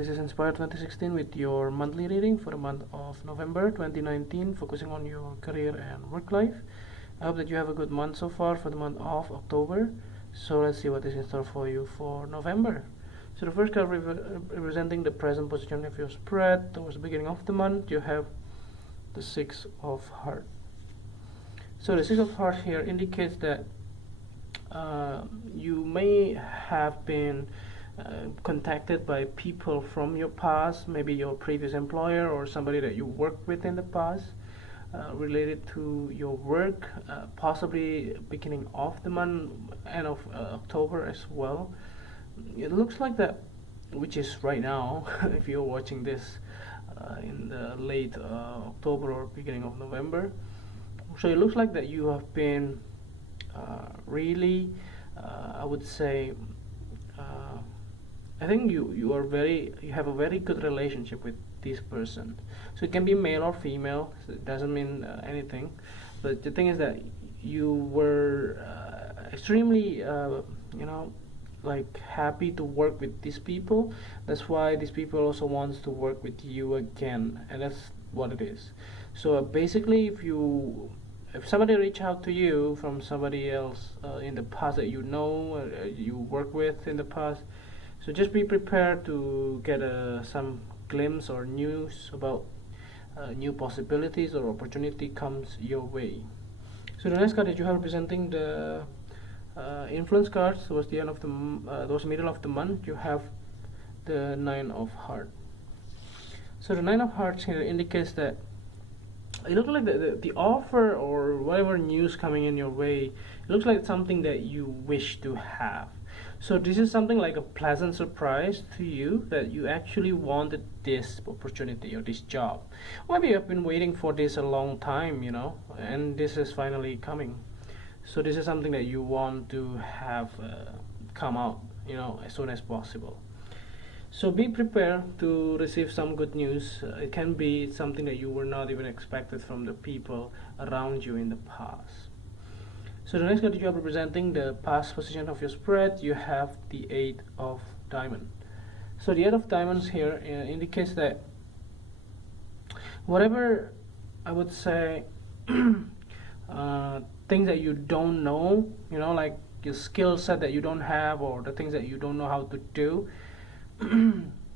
this is Inspire 2016 with your monthly reading for the month of November 2019, focusing on your career and work life. I hope that you have a good month so far for the month of October. So let's see what is in store for you for November. So the first card representing the present position of your spread towards the beginning of the month, you have the Six of Hearts. So the Six of Hearts here indicates that you may have been contacted by people from your past, maybe your previous employer or somebody that you worked with in the past, related to your work, possibly beginning of the month, end of October as well. It looks like that, which is right now if you're watching this in the late October or beginning of November. So it looks like that you have been really, I would say, I think you have a very good relationship with this person. So it can be male or female, so it doesn't mean anything. But the thing is that you were extremely like happy to work with these people. That's why these people also wants to work with you again, and that's what it is. So basically, if somebody reach out to you from somebody else in the past that you know, you work with in the past, so just be prepared to get some glimpse or news about new possibilities or opportunity comes your way. So the next card that you have representing the influence cards towards the end of the towards the middle of the month, you have the Nine of Hearts. So the Nine of Hearts here indicates that it looks like the offer or whatever news coming in your way, it looks like something that you wish to have. So this is something like a pleasant surprise to you, that you actually wanted this opportunity or this job. Maybe you have been waiting for this a long time, and this is finally coming. So this is something that you want to have come out, as soon as possible. So be prepared to receive some good news. It can be something that you were not even expected from the people around you in the past. So the next card you are representing the past position of your spread, you have the Eight of Diamonds. So the Eight of Diamonds here indicates that whatever, I would say, things that you don't know, like your skill set that you don't have, or the things that you don't know how to do,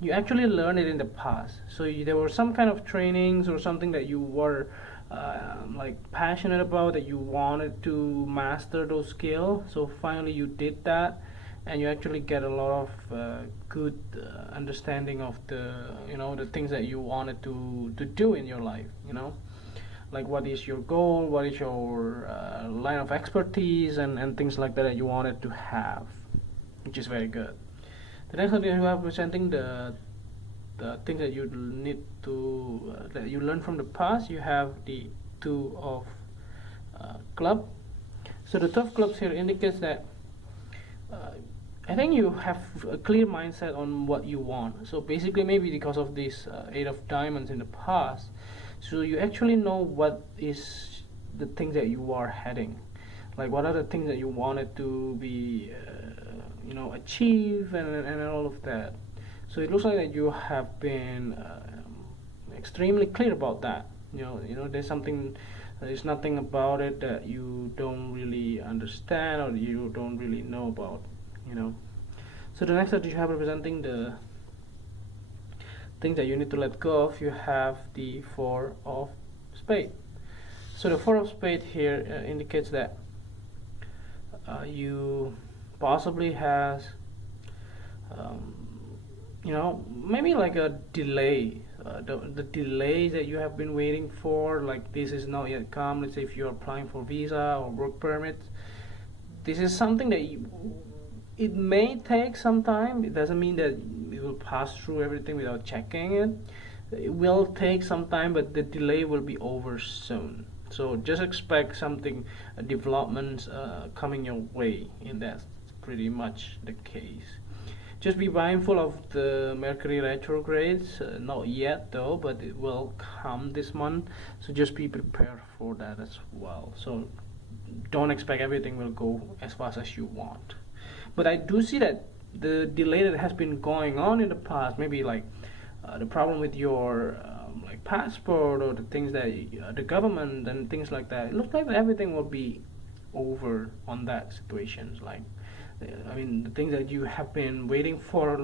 you actually learned it in the past. So there were some kind of trainings or something that you were like passionate about, that you wanted to master those skills. So finally you did that, and you actually get a lot of good understanding of the things that you wanted to do in your life. Like what is your goal, what is your line of expertise, and things like that you wanted to have, which is very good. The next one you have presenting the things that you need to that you learn from the past. You have the Two of Clubs. So the Two of Clubs here indicates that I think you have a clear mindset on what you want. So basically, maybe because of this Eight of Diamonds in the past, so you actually know what is the things that you are heading, like what are the things that you wanted to be achieve, and all of that. So it looks like that you have been extremely clear about that. There's nothing about it that you don't really understand or you don't really know about. So the next that you have representing the things that you need to let go of, you have the Four of Spades. So the Four of Spades here indicates that you possibly has maybe like a delay, the delay that you have been waiting for, like this is not yet come. Let's say if you're applying for visa or work permits, this is something that it may take some time. It doesn't mean that it will pass through everything without checking it. It will take some time, but the delay will be over soon. So just expect something, developments coming your way, and that's pretty much the case. Just be mindful of the Mercury retrogrades, not yet though, but it will come this month, so just be prepared for that as well. So don't expect everything will go as fast as you want. But I do see that the delay that has been going on in the past, maybe like the problem with your like passport, or the things that the government and things like that, it looks like everything will be over on that situations. Like I mean, the things that you have been waiting for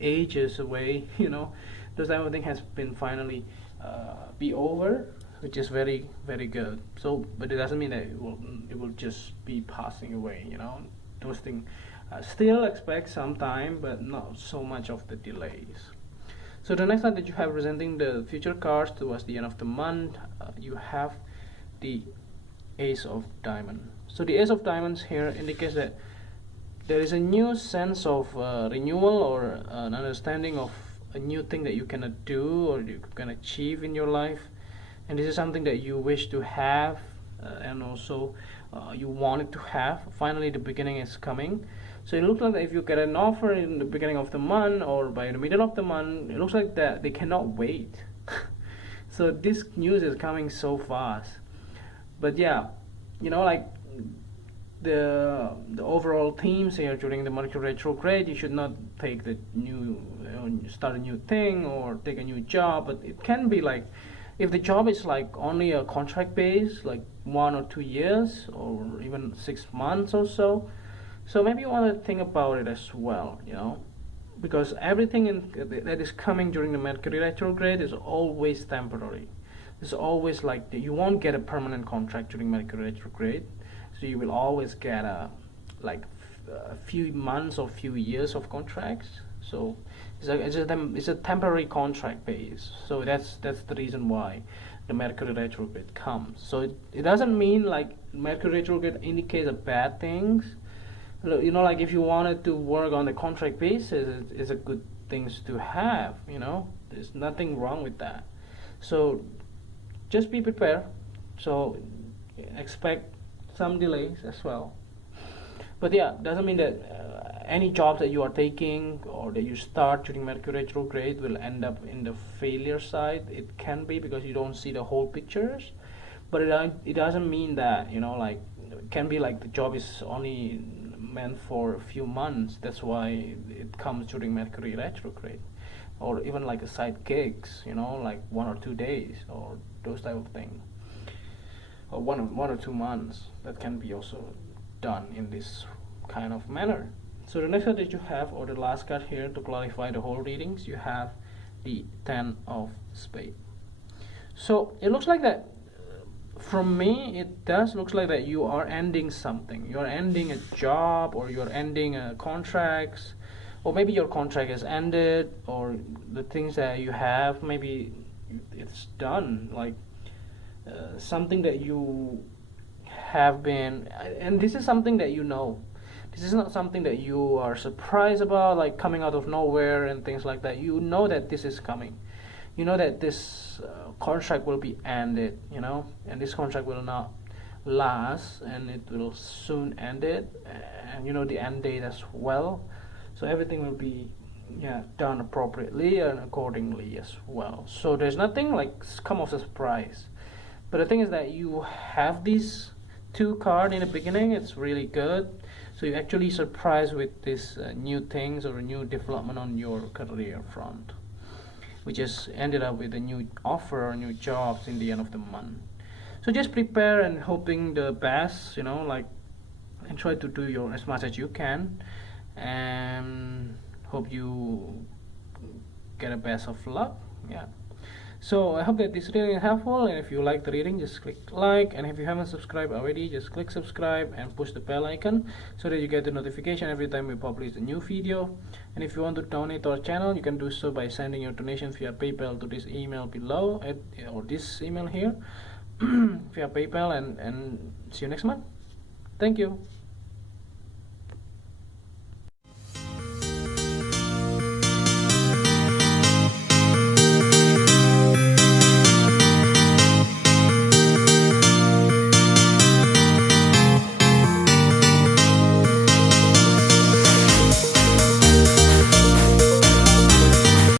ages away, you know, those everything has been finally be over, which is very good. So, but it doesn't mean that it will just be passing away, you know. Those things still expect some time, but not so much of the delays. So the next one that you have presenting the future cards towards the end of the month, you have the Ace of Diamond. So the Ace of Diamonds here indicates that there is a new sense of renewal, or an understanding of a new thing that you can do or you can achieve in your life, and this is something that you wish to have, and also you wanted to have. Finally the beginning is coming. So it looks like if you get an offer in the beginning of the month or by the middle of the month, it looks like that they cannot wait. So this news is coming so fast. But yeah, you know, like the overall themes here during the Mercury retrograde, you should not take the new start a new thing or take a new job. But it can be like, if the job is like only a contract base, like 1 or 2 years or even 6 months or so, so maybe you want to think about it as well, you know, because everything that is coming during the Mercury retrograde is always temporary. It's always like you won't get a permanent contract during Mercury retrograde. So you will always get a few months or few years of contracts. So it's a temporary contract base. So that's the reason why the Mercury retrograde comes. So it doesn't mean like Mercury retrograde indicates a bad things. You know, like if you wanted to work on the contract basis, it's a good things to have. You know, there's nothing wrong with that. So just be prepared. So expect some delays as well. But yeah, doesn't mean that any jobs that you are taking or that you start during Mercury retrograde will end up in the failure side. It can be because you don't see the whole pictures, but it doesn't mean that, you know, like it can be like the job is only meant for a few months. That's why it comes during Mercury retrograde, or even like a side gigs, you know, like 1 or 2 days or those type of things, or one or 2 months. That can be also done in this kind of manner. So the next card that you have, or the last card here to clarify the whole readings, you have the 10 of Spades. So it looks like that, from me it does looks like that you are ending something. You are ending a job, or you're ending contracts, or maybe your contract has ended, or the things that you have, maybe it's done. Like something that you have been, and this is something that you know. This is not something that you are surprised about, like coming out of nowhere and things like that. You know that this is coming. You know that this contract will be ended, you know, and this contract will not last, and it will soon end it, and you know the end date as well. So everything will be done appropriately and accordingly as well. So there's nothing like come of surprise. But the thing is that you have these 2 cards in the beginning. It's really good. So you're actually surprised with this new things or a new development on your career front, which has ended up with a new offer or new jobs in the end of the month. So just prepare and hoping the best, you know, like, and try to do your as much as you can, and hope you get a best of luck. Yeah. So I hope that this reading is helpful, and if you like the reading, just click like, and if you haven't subscribed already, just click subscribe and push the bell icon so that you get the notification every time we publish a new video. And if you want to donate to our channel, you can do so by sending your donations via PayPal to this email below, or this email here via PayPal, and see you next month. Thank you.